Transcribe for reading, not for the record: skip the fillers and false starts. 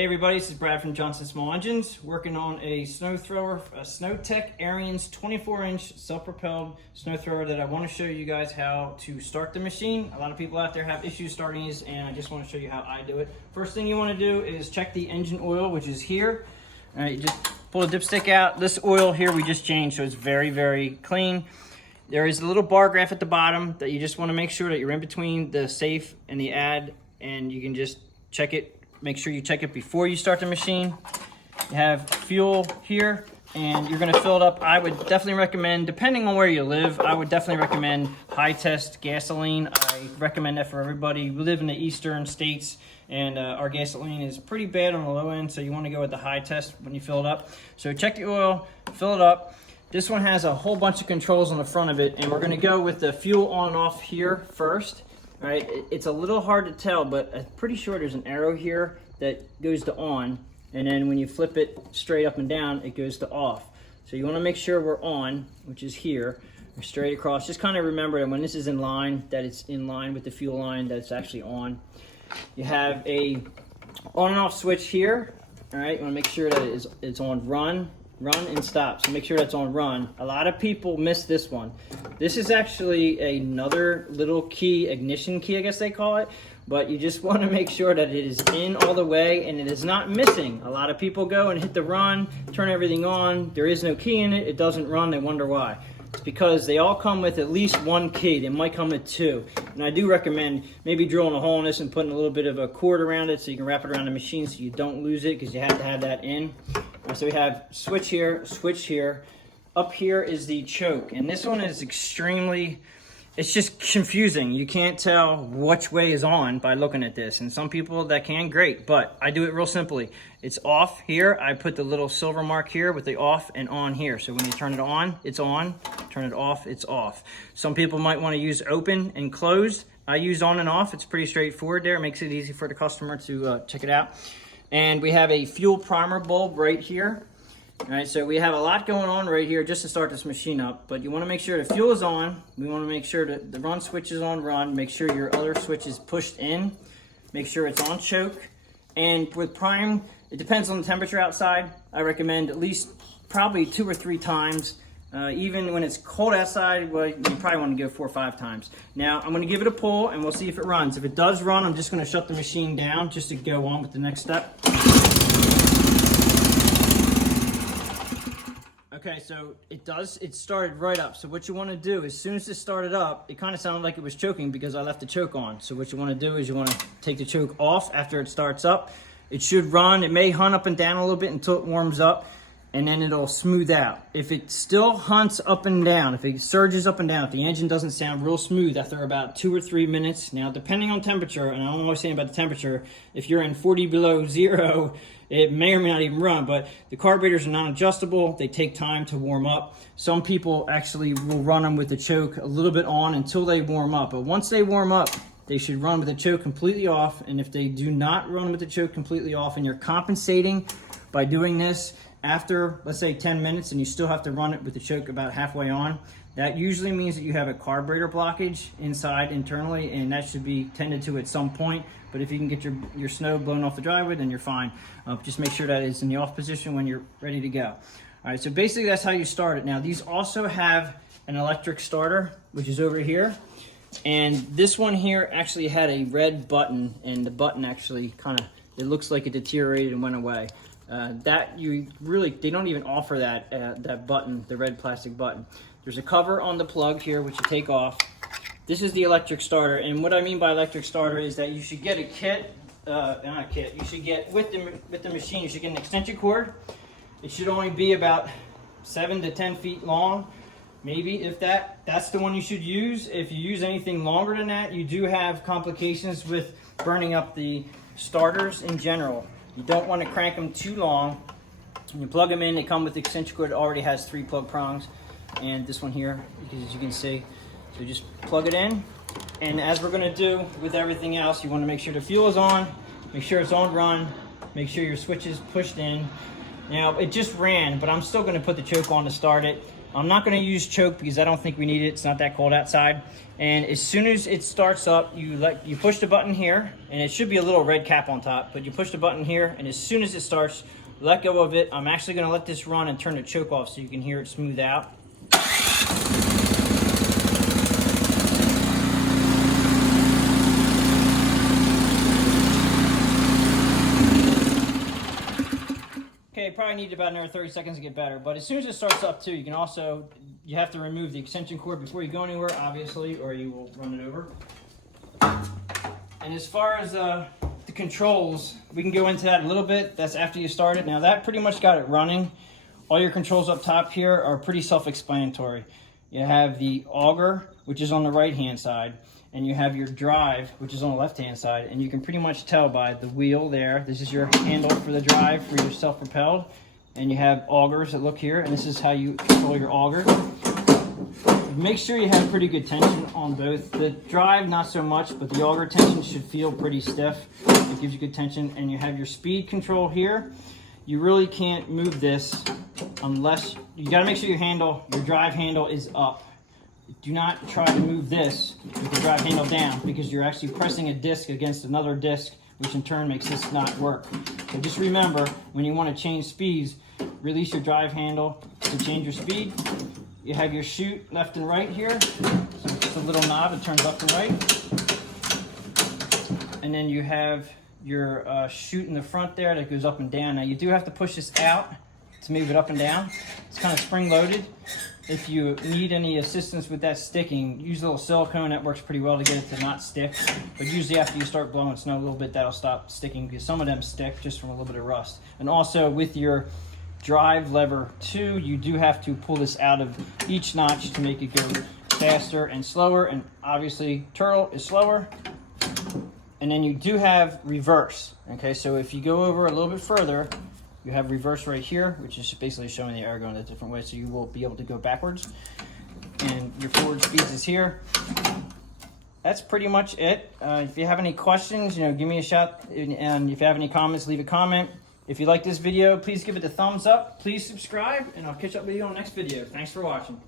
Hey everybody, this is Brad from Johnson Small Engines, working on a snow thrower, a Snow Tek Ariens 24-inch self-propelled snow thrower that I want to show you guys how to start the machine. A lot of people out there have issues starting these, and I just want to show you how I do it. First thing you want to do is check the engine oil, which is here. All right, you just pull the dipstick out. This oil here we just changed, so it's very, very clean. There is a little bar graph at the bottom that you just want to make sure that you're in between the safe and the add, and you can just check it. Make sure you check it before you start the machine. You have fuel here, and you're gonna fill it up. I would definitely recommend, depending on where you live, I would definitely recommend high test gasoline. I recommend that for everybody. We live in the eastern states, and our gasoline is pretty bad on the low end, so you wanna go with the high test when you fill it up. So check the oil, fill it up. This one has a whole bunch of controls on the front of it, and we're gonna go with the fuel on and off here first. All right, it's a little hard to tell, but I'm pretty sure there's an arrow here that goes to on, and then when you flip it straight up and down, it goes to off. So you want to make sure we're on, which is here, or straight across. Just kind of remember that when this is in line, that it's in line with the fuel line, that it's actually on. You have a on and off switch here. All right, you want to make sure that it's on run and stop. So make sure that's on run. A lot of people miss this one. This is actually another little key, ignition key, I guess they call it, but you just want to make sure that it is in all the way and it is not missing. A lot of people go and hit the run, turn everything on, there is no key in it, it doesn't run, they wonder why. It's because they all come with at least one key. They might come with two. And I do recommend maybe drilling a hole in this and putting a little bit of a cord around it so you can wrap it around the machine so you don't lose it, because you have to have that in. So we have switch here, switch here. Up here is the choke. And this one is extremely, it's just confusing. You can't tell which way is on by looking at this. And some people that can, great, but I do it real simply. It's off here. I put the little silver mark here with the off and on here. So when you turn it on, it's on. Turn it off, it's off. Some people might want to use open and closed. I use on and off. It's pretty straightforward there. It makes it easy for the customer to check it out. And we have a fuel primer bulb right here. All right, so we have a lot going on right here just to start this machine up, but you want to make sure the fuel is on. We want to make sure that the run switch is on run. Make sure your other switch is pushed in. Make sure it's on choke. And with prime, it depends on the temperature outside. I recommend at least probably 2 or 3 times. Even when it's cold outside, well, you probably want to go 4 or 5 times. Now, I'm going to give it a pull, and we'll see if it runs. If it does run, I'm just going to shut the machine down just to go on with the next step. Okay, so it started right up. So what you want to do, as soon as it started up, it kind of sounded like it was choking because I left the choke on. So what you want to do is you want to take the choke off after it starts up. It should run. It may hunt up and down a little bit until it warms up, and then it'll smooth out. If it still hunts up and down, if it surges up and down, if the engine doesn't sound real smooth after about 2 or 3 minutes, now depending on temperature, and I'm always saying about the temperature, if you're in 40 below zero, it may or may not even run, but the carburetors are non-adjustable. They take time to warm up. Some people actually will run them with the choke a little bit on until they warm up, but once they warm up, they should run with the choke completely off. And if they do not run with the choke completely off and you're compensating by doing this after, let's say 10 minutes, and you still have to run it with the choke about halfway on, that usually means that you have a carburetor blockage inside internally, and that should be tended to at some point. But if you can get your snow blown off the driveway, then you're fine. Just make sure that it's in the off position when you're ready to go. All right, so basically that's how you start it. Now, these also have an electric starter, which is over here. And this one here actually had a red button, and the button actually it looks like it deteriorated and went away. They don't even offer that button, the red plastic button. There's a cover on the plug here, which you take off. This is the electric starter, and what I mean by electric starter is that you should get a kit, not a kit, you should get, with the machine, you should get an extension cord. It should only be about 7 to 10 feet long, maybe, if that. That's the one you should use. If you use anything longer than that, you do have complications with burning up the starters in general. You don't want to crank them too long. When you plug them in, they come with the extension cord. It already has 3 plug prongs, and this one here, as you can see. So just plug it in, and as we're going to do with everything else, you want to make sure the fuel is on, make sure it's on run, make sure your switch is pushed in. Now, it just ran, but I'm still going to put the choke on to start it. I'm not going to use choke because I don't think we need it. It's not that cold outside. And as soon as it starts up, you push the button here, and it should be a little red cap on top, but you push the button here, and as soon as it starts, let go of it. I'm actually going to let this run and turn the choke off so you can hear it smooth out. Okay, probably need about another 30 seconds to get better, but as soon as it starts up too, you have to remove the extension cord before you go anywhere, obviously, or you will run it over. And as far as the controls, we can go into that a little bit. That's after you start it. Now that pretty much got it running. All your controls up top here are pretty self-explanatory. You have the auger, which is on the right-hand side, and you have your drive, which is on the left-hand side, and you can pretty much tell by the wheel there. This is your handle for the drive for your self-propelled, and you have augers that look here, and this is how you control your auger. Make sure you have pretty good tension on both. The drive, not so much, but the auger tension should feel pretty stiff. It gives you good tension, and you have your speed control here. You really can't move this unless, you gotta make sure your drive handle is up. Do not try to move this with the drive handle down because you're actually pressing a disc against another disc, which in turn makes this not work. So just remember, when you want to change speeds, release your drive handle to change your speed. You have your chute left and right here. So it's a little knob, it turns left and right. And then you have your chute in the front there that goes up and down. Now you do have to push this out to move it up and down. It's kind of spring loaded. If you need any assistance with that sticking, use a little silicone. That works pretty well to get it to not stick. But usually after you start blowing snow a little bit, that'll stop sticking because some of them stick just from a little bit of rust. And also with your drive lever too, you do have to pull this out of each notch to make it go faster and slower. And obviously turtle is slower. And then you do have reverse. Okay, so if you go over a little bit further, you have reverse right here, which is basically showing the air going a different way, so you will be able to go backwards. And your forward speeds is here. That's pretty much it. If you have any questions, give me a shout. And if you have any comments, leave a comment. If you like this video, please give it a thumbs up. Please subscribe, and I'll catch up with you on the next video. Thanks for watching.